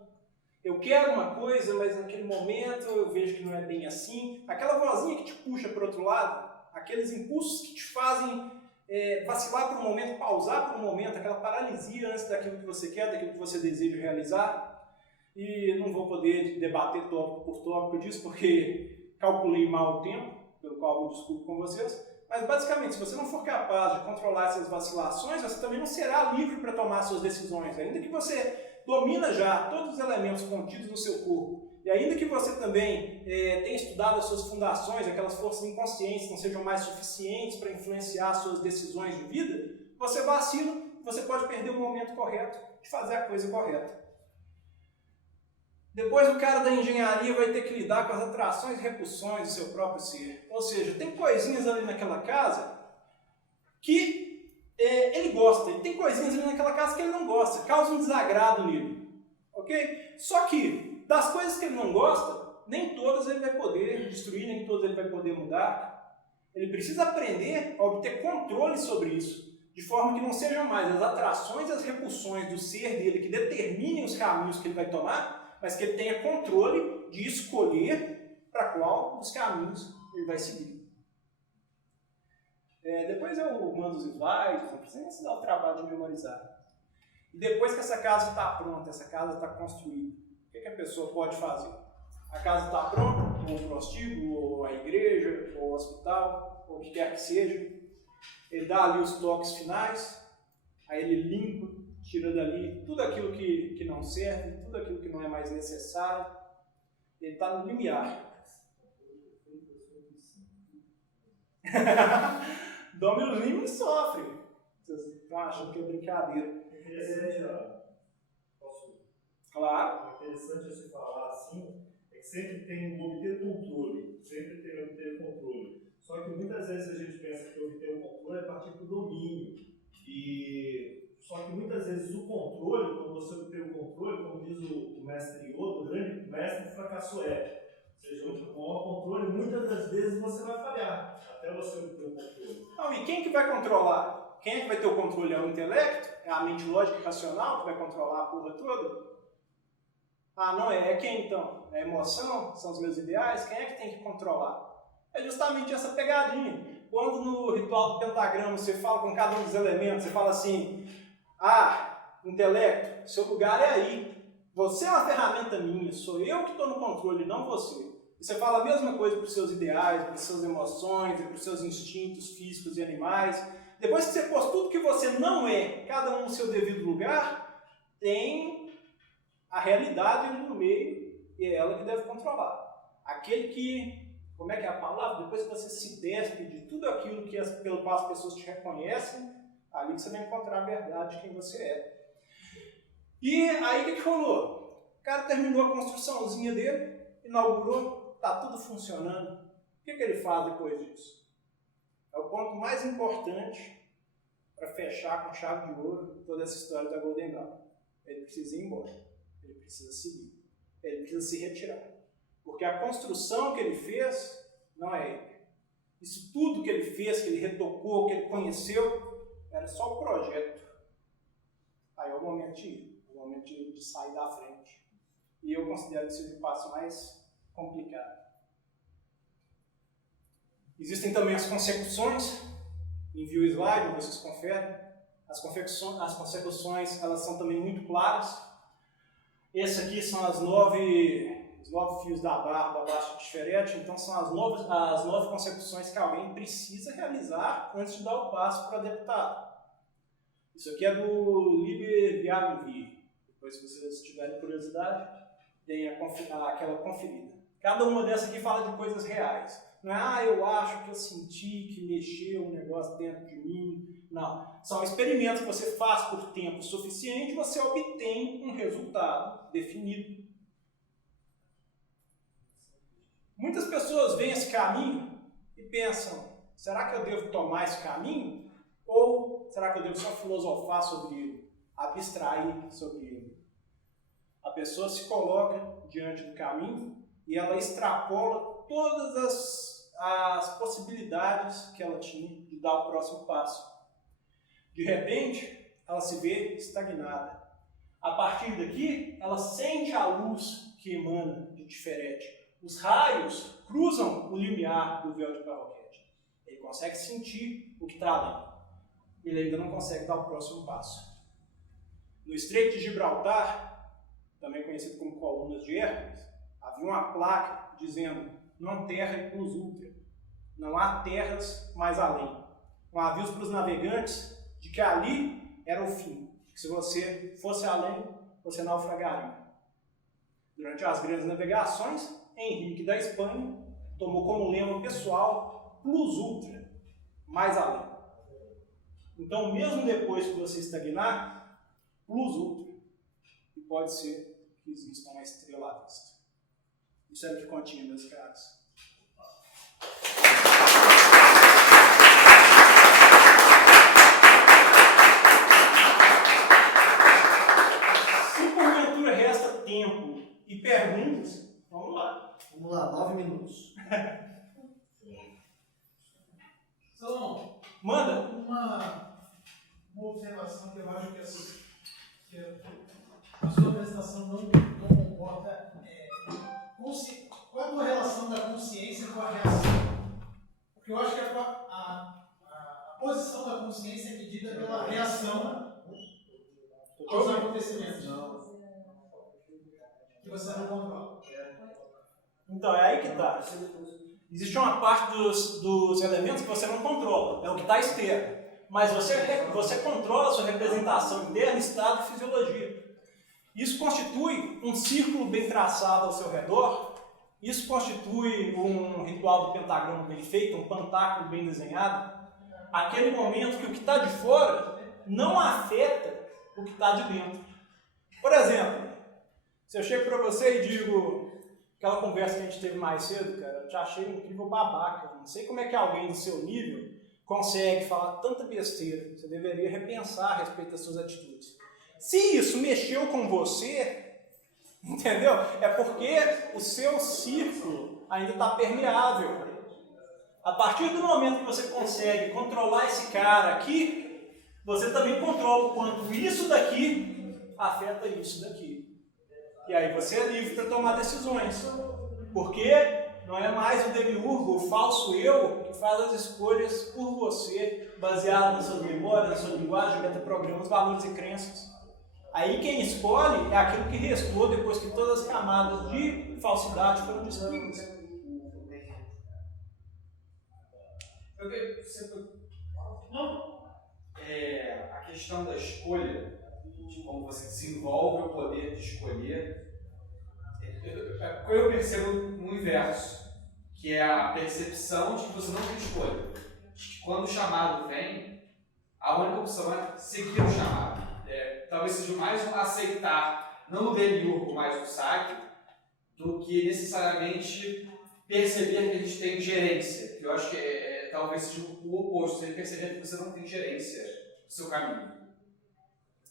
Eu quero uma coisa, mas naquele momento eu vejo que não é bem assim. Aquela vozinha que te puxa para o outro lado, aqueles impulsos que te fazem vacilar por um momento, pausar por um momento, aquela paralisia antes daquilo que você quer, daquilo que você deseja realizar. E não vou poder debater tópico por tópico disso, porque calculei mal o tempo, pelo qual eu desculpo com vocês. Mas, basicamente, se você não for capaz de controlar essas vacilações, você também não será livre para tomar suas decisões. Ainda que você domina já todos os elementos contidos no seu corpo, e ainda que você também tenha estudado as suas fundações, aquelas forças inconscientes não sejam mais suficientes para influenciar as suas decisões de vida, você vacila, você pode perder o momento correto de fazer a coisa correta. Depois o cara da engenharia vai ter que lidar com as atrações e repulsões do seu próprio ser. Ou seja, tem coisinhas ali naquela casa que ele gosta, e tem coisinhas ali naquela casa que ele não gosta, causa um desagrado nele. Ok? Só que, das coisas que ele não gosta, nem todas ele vai poder destruir, nem todas ele vai poder mudar. Ele precisa aprender a obter controle sobre isso, de forma que não sejam mais as atrações e as repulsões do ser dele que determinem os caminhos que ele vai tomar, mas que ele tenha controle de escolher para qual dos caminhos ele vai seguir. Depois eu mando os slides, não precisa nem se dar o trabalho de memorizar. E depois que essa casa está pronta, essa casa está construída, o que a pessoa pode fazer? A casa está pronta, ou o prostíbulo, ou a igreja, ou o hospital, ou o que quer que seja. Ele dá ali os toques finais, aí ele limpa, tira dali tudo aquilo que não serve, tudo aquilo que não é mais necessário. Ele está no limiar. Dominus Liminus sofre. Vocês estão achando que é brincadeira. Posso? Claro. Interessante se falar assim, é que sempre tem obter controle. Sempre tem obter controle. Só que muitas vezes a gente pensa que obter o controle é partir para o domínio. Só que muitas vezes o controle, quando você obter o controle, como diz o mestre Yoda, o grande mestre fracasso é. Ou seja, com o controle, muitas das vezes você vai falhar, até você obter o controle. Não, e quem que vai controlar? Quem é que vai ter o controle? É o intelecto? É a mente lógica e racional que vai controlar a porra toda? Ah, não é? É quem então? É a emoção? São os meus ideais? Quem é que tem que controlar? É justamente essa pegadinha. Quando no ritual do pentagrama você fala com cada um dos elementos, você fala assim, intelecto, seu lugar é aí. Você é uma ferramenta minha, sou eu que estou no controle, não você. E você fala a mesma coisa para os seus ideais, para as suas emoções, para os seus instintos físicos e animais. Depois que você pôs tudo que você não é, cada um no seu devido lugar, tem a realidade ali no meio e é ela que deve controlar. aquele que, como é que é a palavra? Depois que você se despe de tudo aquilo pelo qual as pessoas te reconhecem, ali que você vai encontrar a verdade de quem você é. E aí o que rolou? O cara terminou a construçãozinha dele, inaugurou, tá tudo funcionando. O que ele faz depois disso? É o ponto mais importante para fechar com chave de ouro toda essa história da Golden Dawn. Ele precisa ir embora, ele precisa seguir, ele precisa se retirar. Porque a construção que ele fez não é ele. Isso tudo que ele fez, que ele retocou, que ele conheceu, era só o projeto. Aí é o momento de ir, é o momento de sair da frente. E eu considero que seja o passo mais complicado. Existem também as consecuções. Envio o slide, vocês conferem. As consecuções, elas são também muito claras. Esse aqui são os 9 fios da barba abaixo do tiferete. Então são as 9 consecuções que alguém precisa realizar antes de dar o passo para deputado. Isso aqui é do Liber Viarum Vi. Depois, se vocês tiverem curiosidade, deem aquela conferida. Cada uma dessas aqui fala de coisas reais. Não é, eu acho que eu senti que mexeu um negócio dentro de mim. Não. São experimentos que você faz por tempo suficiente e você obtém um resultado definido. Muitas pessoas veem esse caminho e pensam, será que eu devo tomar esse caminho? Ou será que eu devo só filosofar sobre ele, abstrair sobre ele? A pessoa se coloca diante do caminho e ela extrapola todas as possibilidades que ela tinha de dar o próximo passo. De repente, ela se vê estagnada. A partir daqui, ela sente a luz que emana de Tiferete. Os raios cruzam o limiar do véu de Parroquete. Ele consegue sentir o que está além. Ele ainda não consegue dar o próximo passo. No Estreito de Gibraltar, também conhecido como Colunas de Hércules, havia uma placa dizendo non terra plus ultra. Não há terras mais além. Um aviso para os navegantes de que ali era o fim. Que se você fosse além, você naufragaria. Durante as grandes navegações, Henrique da Espanha tomou como lema pessoal plus ultra, mais além. Então, mesmo depois que você estagnar, plus ultra, e pode ser que exista uma estrela à vista. Isso era o que continha, meus caros. Se porventura resta tempo e perguntas, vamos lá. Vamos lá, 9 minutos. Salomão, Manda. uma observação que eu acho que a sua apresentação não comporta. Qual é a tua relação da consciência com a reação? Porque eu acho que a posição da consciência é medida pela reação aos acontecimentos que você não controla. Então, é aí que está. Existe uma parte dos elementos que você não controla, é o que está externo. Mas você controla a sua representação interna, estado e fisiologia. Isso constitui um círculo bem traçado ao seu redor, isso constitui um ritual do pentagrama bem feito, um pantáculo bem desenhado. Aquele momento que o que está de fora não afeta o que está de dentro. Por exemplo, se eu chego para você e digo, aquela conversa que a gente teve mais cedo, cara, eu te achei um incrível babaca. Não sei como é que alguém do seu nível consegue falar tanta besteira. Você deveria repensar a respeito das suas atitudes. Se isso mexeu com você, entendeu? É porque o seu círculo ainda está permeável. A partir do momento que você consegue controlar esse cara aqui, você também controla o quanto isso daqui afeta isso daqui. E aí você é livre para tomar decisões. Porque não é mais o demiurgo, o falso eu, que faz as escolhas por você, baseado nas suas memórias, na sua linguagem, metaprogramas, valores e crenças. Aí quem escolhe é aquilo que restou depois que todas as camadas de falsidade foram destruídas. A questão da escolha, de como você desenvolve o poder de escolher, eu percebo no inverso, que é a percepção de que você não tem escolha. Quando o chamado vem, a única opção é seguir o chamado. Talvez seja mais um aceitar, não o demiurgo mais do saque, do que necessariamente perceber que a gente tem gerência. Que eu acho que talvez seja o oposto, você perceber que você não tem gerência do seu caminho.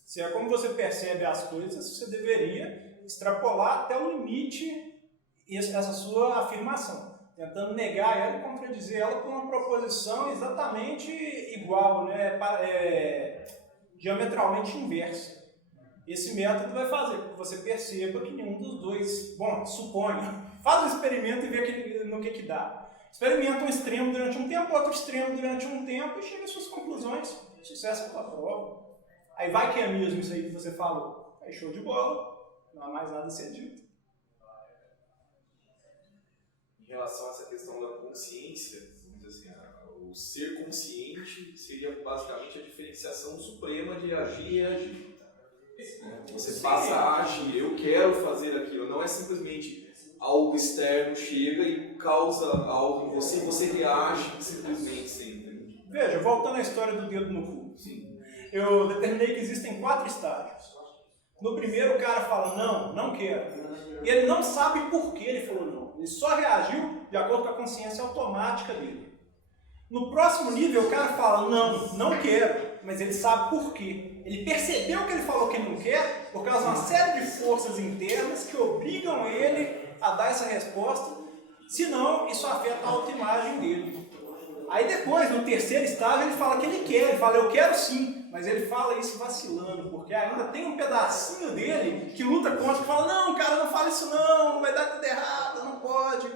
Se é como você percebe as coisas, você deveria extrapolar até o limite essa sua afirmação, tentando negar ela e contradizer ela com uma proposição exatamente igual, né? Diametralmente inversa. Esse método vai fazer com que você perceba que nenhum dos dois, bom, suponha, faz um experimento e vê no que dá. Experimenta um extremo durante um tempo, outro extremo durante um tempo e chega às suas conclusões. Sucesso é tua prova. Aí vai que é mesmo isso aí que você falou. Aí show de bola, não há mais nada a ser dito. Em relação a essa questão da consciência, vamos dizer assim, o ser consciente seria basicamente a diferenciação suprema de agir e agir. Você passa a agir, eu quero fazer aquilo, não é simplesmente algo externo chega e causa algo em você e você reage simplesmente sempre. Veja, voltando à história do dedo no cu. Sim. Eu determinei que existem 4 estágios. No primeiro o cara fala, não quero. E ele não sabe por que ele falou não. Ele só reagiu de acordo com a consciência automática dele. No próximo nível o cara fala, não quero. Mas ele sabe por quê. Ele percebeu que ele falou que não quer por causa de uma série de forças internas que obrigam ele a dar essa resposta, senão isso afeta a autoimagem dele. Aí depois, no terceiro estágio, ele fala que ele quer, ele fala, eu quero sim, mas ele fala isso vacilando, porque ainda tem um pedacinho dele que luta contra, que fala, não, cara, não fala isso não vai dar tudo errado, não pode.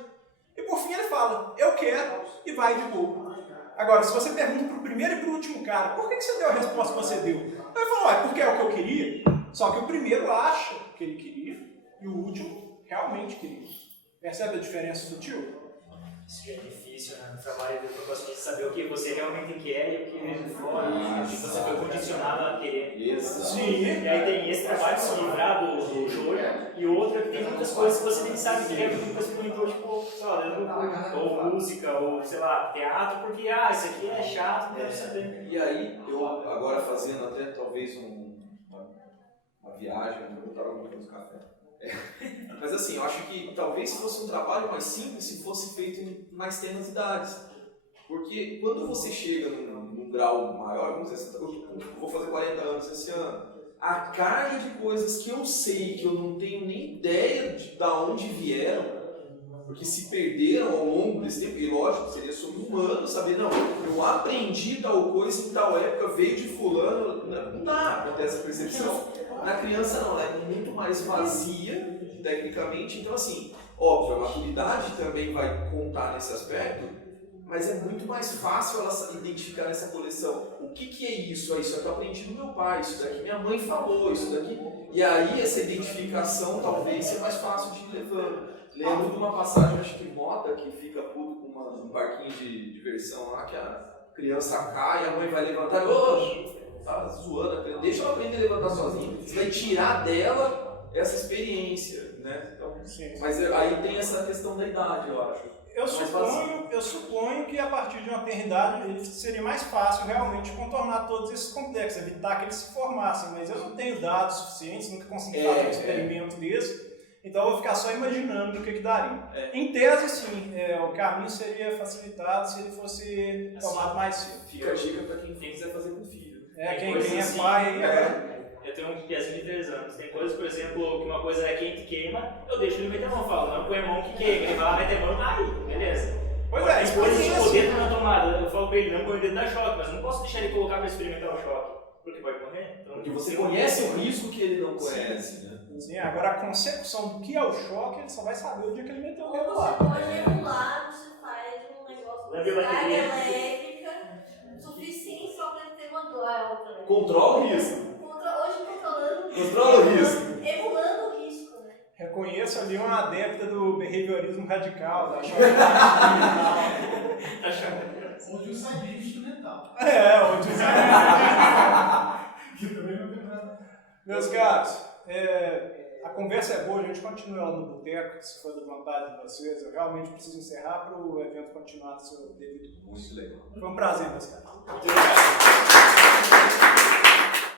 E por fim ele fala, eu quero, e vai de boa. Agora, se você pergunta para o primeiro e para o último cara, por que você deu a resposta que você deu? Ele fala, porque é o que eu queria, só que o primeiro acha que ele queria, e o último realmente queria. Percebe a diferença sutil? Isso que é difícil, né? No trabalho do propósito de saber o que você realmente quer e o que vem de fora, o que você foi condicionado a querer. Sim. E aí tem esse trabalho de se livrar do jogo e outro é que tem muitas coisas que você nem sabe que é, porque você comentou, tipo, sei lá, ou música, ou sei lá, teatro, porque isso aqui é chato, não deve saber. E aí, eu agora fazendo até talvez uma viagem, eu estava muito café. Mas assim, eu acho que talvez se fosse um trabalho mais simples, se fosse feito em mais tenues idades. Porque quando você chega num grau maior, vamos dizer, eu vou fazer 40 anos esse ano, a carga de coisas que eu sei, que eu não tenho nem ideia de onde vieram, porque se perderam ao longo desse tempo, e lógico, seria sobre-humano saber, não, eu aprendi tal coisa em tal época, veio de fulano, não dá pra ter essa percepção. Na criança não, ela é muito mais vazia, tecnicamente, então assim, óbvio, a maturidade também vai contar nesse aspecto, mas é muito mais fácil ela identificar nessa coleção o que é isso? Isso é que eu aprendi do meu pai, isso daqui minha mãe falou, isso daqui... E aí essa identificação talvez seja mais fácil de ir levando. Lembro de uma passagem, acho que Mota, que fica puto com um parquinho de diversão lá, que a criança cai, a mãe vai levantar, tá zoando a criança, deixa ela aprender a levantar sozinha, você vai tirar dela essa experiência, né? Então, mas aí tem essa questão da idade, eu acho. Eu suponho que a partir de uma eternidade seria mais fácil realmente contornar todos esses complexos, evitar que eles se formassem, mas eu não tenho dados suficientes, nunca consegui fazer um experimento desse, então eu vou ficar só imaginando o que daria. Em tese, sim, o caminho seria facilitado se ele fosse tomado mais cedo. Fica a dica para quem quiser fazer com filho. Quem é pai... Eu tenho um piazinho de 3 anos. Tem coisas, por exemplo, que uma coisa é quente queima, eu deixo ele meter a mão, falo, não põe a mão que queima. Ele vai lá, mete a mão, aí, beleza. Pois é, tem coisas tipo o dedo na tomada. Eu falo pra ele, não põe o dedo na choque, mas eu não posso deixar ele colocar pra experimentar o choque, porque pode morrer. Então, porque você conhece o risco que ele não conhece, né? Sim, agora a concepção do que é o choque, ele só vai saber o dia que ele meteu o dedo lá. Você pode regular, você faz um negócio de carga elétrica suficiente só pra ele ter uma outra. Controla o risco. Hoje controlando o risco. Emulando o risco, né? Reconheço ali uma adepta do behaviorismo radical, da Ou de um saber instrumental. ou de um Que também não tem nada. Meus caros, A conversa é boa, a gente continua ela no boteco, se for da vontade de vocês. Eu realmente preciso encerrar para o evento continuar no seu devido curso. Muito legal. Foi um prazer, meus caras. Muito obrigado.